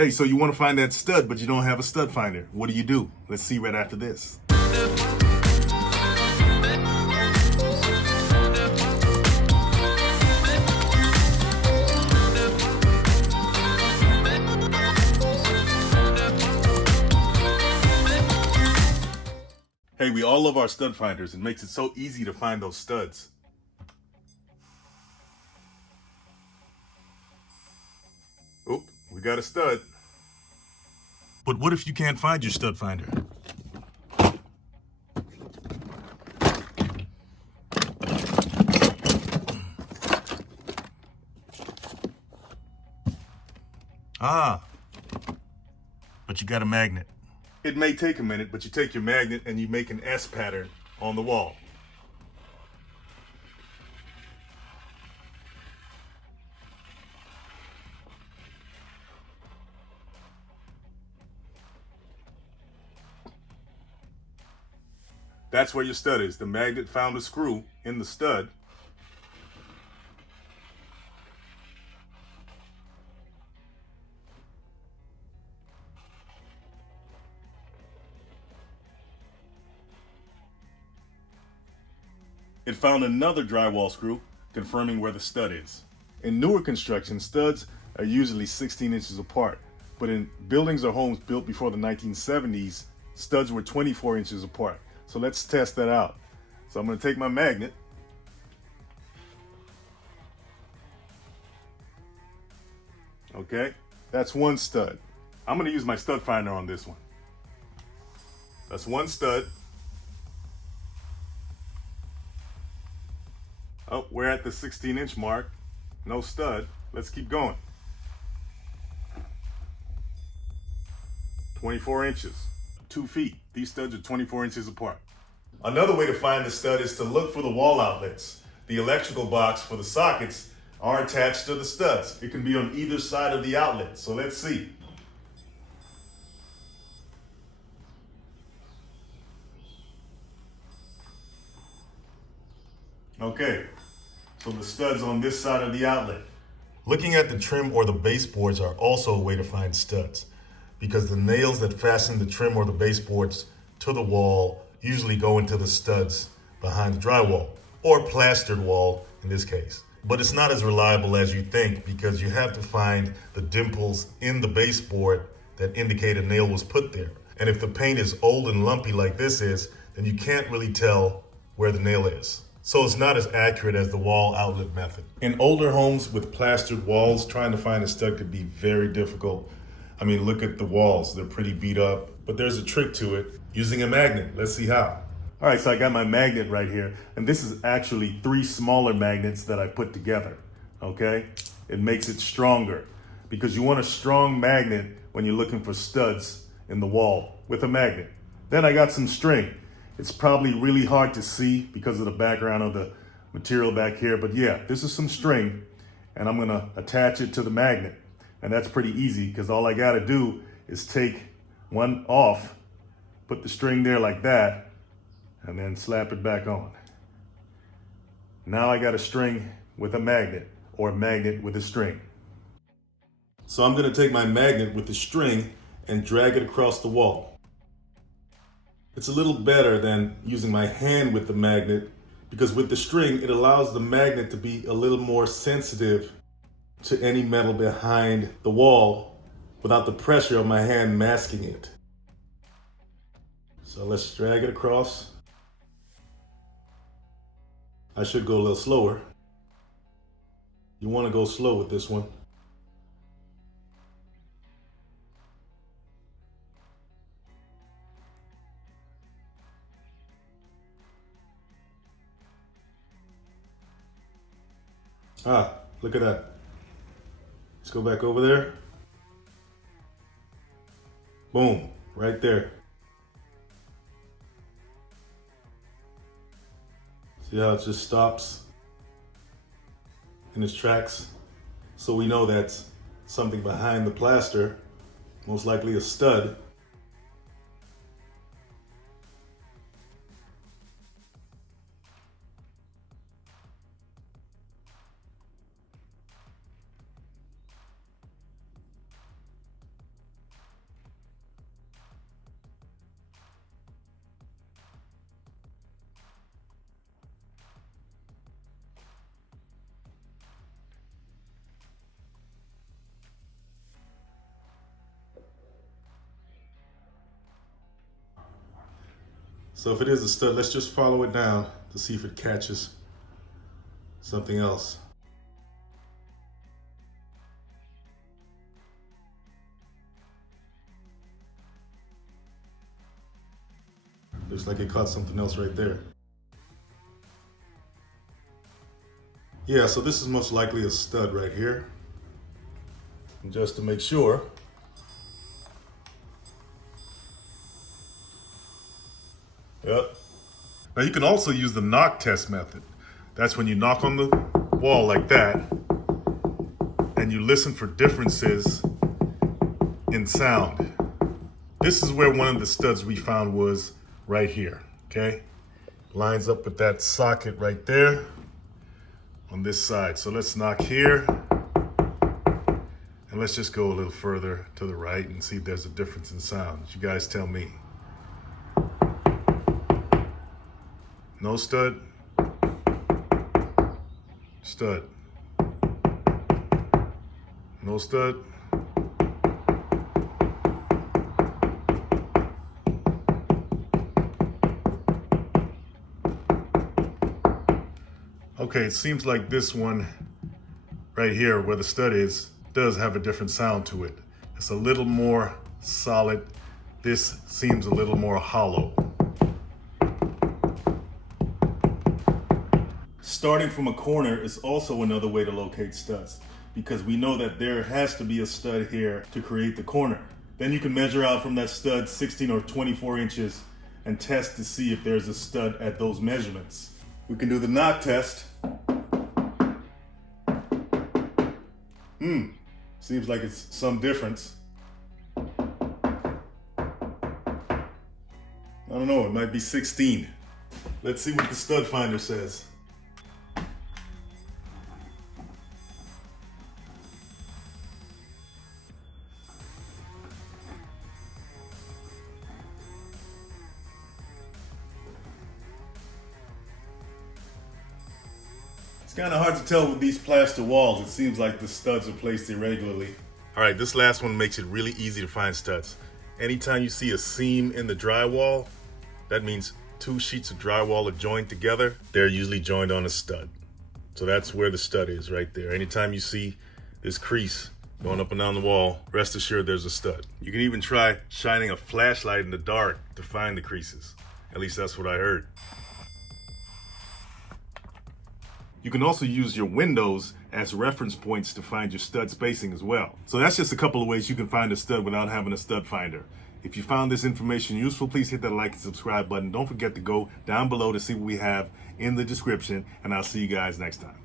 Hey, so you want to find that stud, but you don't have a stud finder. What do you do? Let's see right after this. Hey, we all love our stud finders. It makes it so easy to find those studs. Oop, we got a stud. But what if you can't find your stud finder? Ah, but you got a magnet. It may take a minute, but you take your magnet and you make an S pattern on the wall. That's where your stud is. The magnet found a screw in the stud. It found another drywall screw, confirming where the stud is. In newer construction, studs are usually 16 inches apart, but in buildings or homes built before the 1970s, studs were 24 inches apart. So let's test that out. So I'm going to take my magnet. Okay, that's one stud. I'm going to use my stud finder on this one. That's one stud. Oh, we're at the 16-inch mark. No stud. Let's keep going. 24 inches, 2 feet. These studs are 24 inches apart. Another way to find the stud is to look for the wall outlets. The electrical box for the sockets are attached to the studs. It can be on either side of the outlet. So let's see. Okay, so the stud's on this side of the outlet. Looking at the trim or the baseboards are also a way to find studs, because the nails that fasten the trim or the baseboards to the wall usually go into the studs behind the drywall, or plastered wall in this case. But it's not as reliable as you think, because you have to find the dimples in the baseboard that indicate a nail was put there. And if the paint is old and lumpy like this is, then you can't really tell where the nail is. So it's not as accurate as the wall outlet method. In older homes with plastered walls, trying to find a stud could be very difficult. I mean, look at the walls, they're pretty beat up, but there's a trick to it, using a magnet. Let's see how. All right, so I got my magnet right here, and this is actually 3 smaller magnets that I put together, okay? It makes it stronger, because you want a strong magnet when you're looking for studs in the wall with a magnet. Then I got some string. It's probably really hard to see because of the background of the material back here, but yeah, this is some string, and I'm gonna attach it to the magnet. And that's pretty easy, because all I gotta do is take one off, put the string there like that, and then slap it back on. Now I got a string with a magnet, or a magnet with a string. So I'm gonna take my magnet with the string and drag it across the wall. It's a little better than using my hand with the magnet, because with the string, it allows the magnet to be a little more sensitive to any metal behind the wall without the pressure of my hand masking it. So let's drag it across. I should go a little slower. You want to go slow with this one. Ah, look at that. Let's go back over there. Boom, right there. See how it just stops in its tracks? So we know that's something behind the plaster, most likely a stud. So if it is a stud, let's just follow it down to see if it catches something else. Looks like it caught something else right there. Yeah, so this is most likely a stud right here. And just to make sure, yep. Now you can also use the knock test method. That's when you knock on the wall like that and you listen for differences in sound. This is where one of the studs we found was right here, okay? Lines up with that socket right there on this side. So let's knock here and let's just go a little further to the right and see if there's a difference in sound. You guys tell me. No stud? Stud. No stud? Okay, it seems like this one right here where the stud is does have a different sound to it. It's a little more solid. This seems a little more hollow. Starting from a corner is also another way to locate studs, because we know that there has to be a stud here to create the corner. Then you can measure out from that stud 16 or 24 inches and test to see if there's a stud at those measurements. We can do the knock test. Seems like it's some difference. I don't know, it might be 16. Let's see what the stud finder says. It's kind of hard to tell with these plaster walls. It seems like the studs are placed irregularly. All right, this last one makes it really easy to find studs. Anytime you see a seam in the drywall, that means two sheets of drywall are joined together. They're usually joined on a stud. So that's where the stud is right there. Anytime you see this crease going up and down the wall, rest assured there's a stud. You can even try shining a flashlight in the dark to find the creases. At least that's what I heard. You can also use your windows as reference points to find your stud spacing as well. So that's just a couple of ways you can find a stud without having a stud finder. If you found this information useful, please hit that like and subscribe button. Don't forget to go down below to see what we have in the description, and I'll see you guys next time.